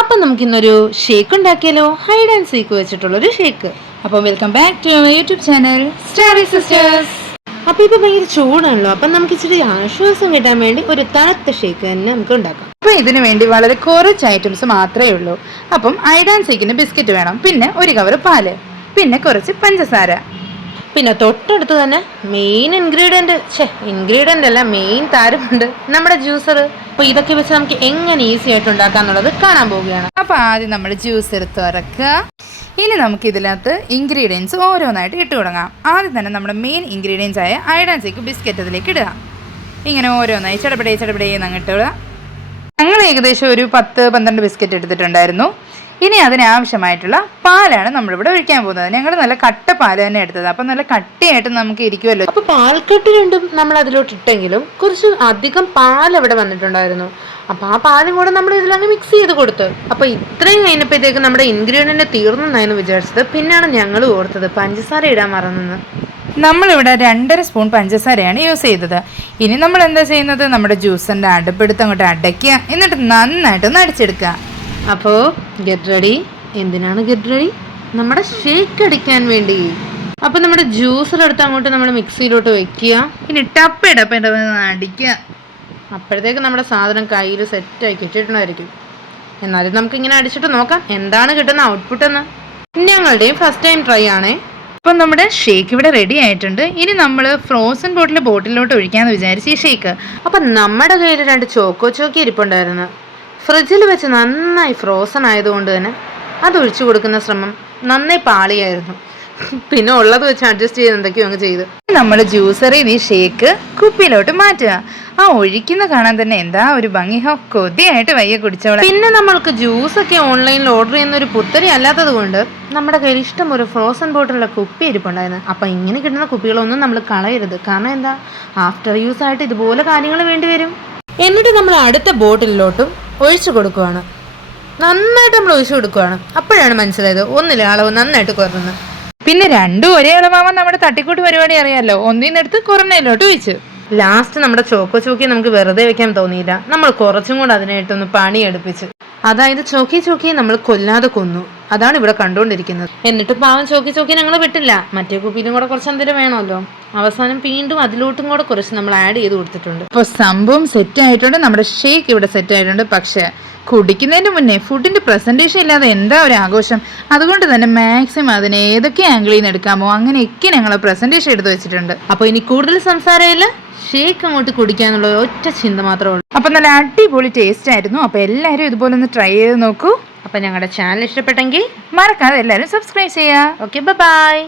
അപ്പം നമുക്കിന്നൊരു ഷേക്ക് ഉണ്ടാക്കിയാലോ? ഹൈഡ് ആൻഡ് സീക്ക് വെച്ചിട്ടുള്ളൊരു ഷേക്ക്. അപ്പോൾ welcome back to our YouTube channel Starry Sisters. അപ്പോൾ ഇപ്പോൾ ഭയങ്കര ചൂടാണല്ലോ, അപ്പം നമുക്ക് ഇച്ചിരി ആശ്വാസം കിട്ടാൻ വേണ്ടി ഒരു തണുത്ത ഷേക്ക് തന്നെ നമുക്ക് ഉണ്ടാക്കാം. അപ്പോൾ ഇതിനു വേണ്ടി വളരെ കുറച്ച് ഐറ്റംസ് മാത്രമേ ഉള്ളൂ. അപ്പം ഹൈഡ് ആൻഡ് സീക്കിന് ബിസ്ക്കറ്റ് വേണം, പിന്നെ ഒരു കവർ പാല്, പിന്നെ കുറച്ച് പഞ്ചസാര, പിന്നെ തൊട്ടടുത്ത് തന്നെ മെയിൻ ഇൻഗ്രീഡിയൻ്റ് അല്ല, മെയിൻ താരമുണ്ട്, നമ്മുടെ ജ്യൂസർ. അപ്പോൾ ഇതൊക്കെ വെച്ച് നമുക്ക് എങ്ങനെ ഈസി ആയിട്ട് ഉണ്ടാക്കാന്നുള്ളത് കാണാൻ പോവുകയാണ്. അപ്പോൾ ആദ്യം നമ്മൾ ജ്യൂസ് എടുത്ത് ഇറക്കുക. ഇനി നമുക്ക് ഇതിനകത്ത് ഇൻഗ്രീഡിയൻസ് ഓരോന്നായിട്ട് ഇട്ട് തുടങ്ങാം. ആദ്യം തന്നെ നമ്മുടെ മെയിൻ ഇൻഗ്രീഡിയൻസ് ആയ ഹൈഡ് ആൻഡ് സീക്ക് ബിസ്ക്കറ്റ് അതിലേക്ക് ഇടുക. ഇങ്ങനെ ഓരോന്നായി ചടപടയെന്ന് അങ്ങോട്ട് ഇടുക. ഞങ്ങൾ ഏകദേശം ഒരു 10-12 ബിസ്ക്കറ്റ് എടുത്തിട്ടുണ്ടായിരുന്നു. ഇനി അതിനാവശ്യമായിട്ടുള്ള പാലാണ് നമ്മളിവിടെ ഒഴിക്കാൻ പോകുന്നത്. ഞങ്ങൾ നല്ല കട്ട പാല് തന്നെ എടുത്തത്, അപ്പം നല്ല കട്ടിയായിട്ട് നമുക്ക് ഇരിക്കുമല്ലോ. അപ്പോൾ പാൽക്കട്ട് രണ്ടും നമ്മൾ അതിലോട്ട് ഇട്ടെങ്കിലും കുറച്ച് അധികം പാൽ അവിടെ വന്നിട്ടുണ്ടായിരുന്നു. അപ്പോൾ ആ പാലും കൂടെ നമ്മൾ ഇതിലങ്ങ് മിക്സ് ചെയ്ത് കൊടുത്തു. അപ്പോൾ ഇത്രയും കഴിഞ്ഞപ്പോഴത്തേക്ക് നമ്മുടെ ഇൻഗ്രീഡിയൻ്റ് തീർന്നെന്നായിരുന്നു വിചാരിച്ചത്. പിന്നെയാണ് ഞങ്ങൾ ഓർത്തത് പഞ്ചസാര ഇടാൻ മറന്നെന്ന്. നമ്മളിവിടെ 2.5 സ്പൂൺ പഞ്ചസാരയാണ് യൂസ് ചെയ്തത്. ഇനി നമ്മൾ എന്താ ചെയ്യുന്നത്, നമ്മുടെ ജ്യൂസിൻ്റെ അടുപ്പെടുത്ത് അങ്ങോട്ട് അടയ്ക്കുക, എന്നിട്ട് നന്നായിട്ടൊന്ന് അടിച്ചെടുക്കുക. അപ്പോൾ ഗെറ്റ് റെഡി. എന്തിനാണ് ഗെറ്റ് റെഡി? നമ്മുടെ ഷേക്ക് അടിക്കാൻ വേണ്ടി. അപ്പോൾ നമ്മുടെ ജ്യൂസർ എടുത്ത് അങ്ങോട്ട് നമ്മൾ മിക്സിയിലോട്ട് വെക്കുക. ഇനി ടപ്പ് അടിക്കുക. അപ്പോഴത്തേക്ക് നമ്മുടെ സാധനം കയ്യിൽ സെറ്റായി കിട്ടിയിട്ടുണ്ടായിരിക്കും. എന്നാലും നമുക്കിങ്ങനെ അടിച്ചിട്ട് നോക്കാം എന്താണ് കിട്ടുന്ന ഔട്ട്പുട്ട് എന്ന്. ഞങ്ങളുടെയും ഫസ്റ്റ് ടൈം ട്രൈ ആണേ. അപ്പം നമ്മുടെ ഷേക്ക് ഇവിടെ റെഡി ആയിട്ടുണ്ട്. ഇനി നമ്മൾ ഫ്രോസൺ ബോട്ടിലോട്ട് ഒഴിക്കാമെന്ന് വിചാരിച്ച് ഈ ഷേക്ക്. അപ്പം നമ്മുടെ കയ്യിൽ 2 ചോക്കി ഇരിപ്പുണ്ടായിരുന്നു. ഫ്രിഡ്ജിൽ വെച്ച് നന്നായി ഫ്രോസൺ ആയതുകൊണ്ട് തന്നെ അത് ഒഴിച്ചു കൊടുക്കുന്ന ശ്രമം നന്നായി പാളിയായിരുന്നു. പിന്നെ ഉള്ളത് വെച്ച് അഡ്ജസ്റ്റ് ചെയ്ത് എന്തൊക്കെയോ അങ്ങ് ചെയ്ത് നമ്മൾ ജ്യൂസറിൽ ഈ ഷേക്ക് കുപ്പിയിലോട്ട് മാറ്റുക. ആ ഒഴിക്കുന്ന കാണാൻ തന്നെ എന്താ ഒരു ഭംഗി. കൊതിയായിട്ട് വയ്യ കുടിച്ചവളെ. പിന്നെ നമ്മൾക്ക് ജ്യൂസൊക്കെ ഓൺലൈനിൽ ഓർഡർ ചെയ്യുന്ന ഒരു പുത്തരി അല്ലാത്തത് കൊണ്ട് നമ്മുടെ കയ്യിൽ ഇഷ്ടം ഒരു ഫ്രോസൺ ബോട്ടിലുള്ള കുപ്പി ഇരിപ്പുണ്ടായിരുന്നു. അപ്പം ഇങ്ങനെ കിട്ടുന്ന കുപ്പികളൊന്നും നമ്മൾ കളയരുത്. കാരണം എന്താ, ആഫ്റ്റർ യൂസ് ആയിട്ട് ഇതുപോലെ കാര്യങ്ങൾ വേണ്ടി വരും. എന്നിട്ട് നമ്മൾ അടുത്ത ബോട്ടിലോട്ടും ഒഴിച്ചു കൊടുക്കുകയാണ്. നന്നായിട്ട് നമ്മൾ ഒഴിച്ചു കൊടുക്കുകയാണ്. അപ്പോഴാണ് മനസ്സിലായത് ഒന്നിലെ അളവ് നന്നായിട്ട് കുറഞ്ഞു. പിന്നെ രണ്ടും ഒരേ അളവാവാൻ നമ്മുടെ തട്ടിക്കൂട്ട് പരിപാടി അറിയാമല്ലോ. ഒന്നിനെടുത്ത് കുറഞ്ഞതിലോട്ട് ഒഴിച്ചു. ലാസ്റ്റ് നമ്മുടെ ചോക്കി നമുക്ക് വെറുതെ വെക്കാൻ തോന്നിയില്ല. നമ്മൾ കുറച്ചും കൂടെ അതിനായിട്ടൊന്ന് പണിയെടുപ്പിച്ച്, അതായത് ചോക്കി നമ്മൾ കൊല്ലാതെ കൊന്നു. അതാണ് ഇവിടെ കണ്ടുകൊണ്ടിരിക്കുന്നത്. എന്നിട്ട് പാവം ചോക്കി ഞങ്ങൾ വിട്ടില്ല. മറ്റേ കുപ്പിയിലും കൂടെ കുറച്ച് എന്തേലും വേണമല്ലോ. അവസാനം വീണ്ടും അതിലോട്ടും കൂടെ കുറച്ച് നമ്മൾ ആഡ് ചെയ്ത് കൊടുത്തിട്ടുണ്ട്. അപ്പോൾ സംഭവം സെറ്റ് ആയിട്ടുണ്ട്. നമ്മുടെ ഷേക്ക് ഇവിടെ സെറ്റ് ആയിട്ടുണ്ട്. പക്ഷേ കുടിക്കുന്നതിന് മുന്നേ ഫുഡിന്റെ പ്രസന്റേഷൻ ഇല്ലാതെ എന്താ ഒരു ആഘോഷം. അതുകൊണ്ട് തന്നെ മാക്സിമം അതിനെ ഏതൊക്കെ ആംഗിളിൽ നിന്ന് എടുക്കാമോ അങ്ങനെയൊക്കെ ഞങ്ങൾ പ്രസന്റേഷൻ എടുത്ത് വെച്ചിട്ടുണ്ട്. അപ്പോൾ ഇനി കൂടുതൽ സംസാരമില്ല, ഷേക്ക് അങ്ങോട്ട് കുടിക്കാന്നുള്ള ഒറ്റ ചിന്ത മാത്രമേ ഉള്ളൂ. അപ്പം നല്ല അടിപൊളി ടേസ്റ്റ് ആയിരുന്നു. അപ്പോൾ എല്ലാവരും ഇതുപോലെ ഒന്ന് ട്രൈ ചെയ്ത് നോക്കൂ. അപ്പം ഞങ്ങളുടെ ചാനൽ ഇഷ്ടപ്പെട്ടെങ്കിൽ മറക്കാതെ എല്ലാവരും സബ്സ്ക്രൈബ് ചെയ്യുക. Okay, by.